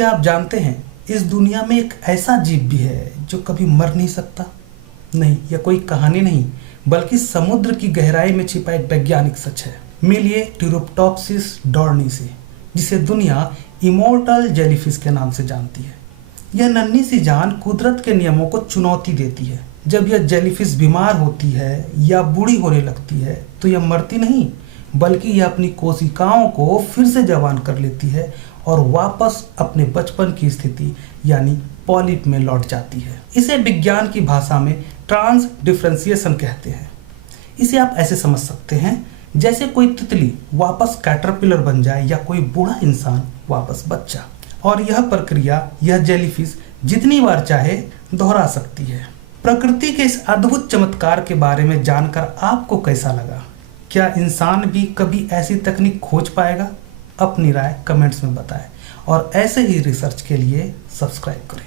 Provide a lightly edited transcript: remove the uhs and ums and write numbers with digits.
क्या आप जानते हैं इस दुनिया में एक ऐसा जीव भी है जो कभी मर नहीं सकता? नहीं, यह कोई कहानी नहीं बल्कि समुद्र की गहराई में छिपा एक वैज्ञानिक सच है। मिलिए टिरोप्टोप्सिस डोर्निसी, जिसे दुनिया इमोर्टल जेलीफिश के नाम से जानती है। यह नन्ही सी जान कुदरत के नियमों को चुनौती देती है। जब यह जेलीफिश बीमार होती है या बूढ़ी होने लगती है तो यह मरती नहीं, बल्कि यह अपनी कोशिकाओं को फिर से जवान कर लेती है और वापस अपने बचपन की स्थिति यानी पॉलिप में लौट जाती है। इसे विज्ञान की भाषा में ट्रांस डिफरेंशिएशन कहते हैं। इसे आप ऐसे समझ सकते हैं जैसे कोई तितली वापस कैटरपिलर बन जाए या कोई बूढ़ा इंसान वापस बच्चा। और यह प्रक्रिया यह जेलीफिश जितनी बार चाहे दोहरा सकती है। प्रकृति के इस अद्भुत चमत्कार के बारे में जानकर आपको कैसा लगा? क्या इंसान भी कभी ऐसी तकनीक खोज पाएगा? अपनी राय कमेंट्स में बताएं और ऐसे ही रिसर्च के लिए सब्सक्राइब करें।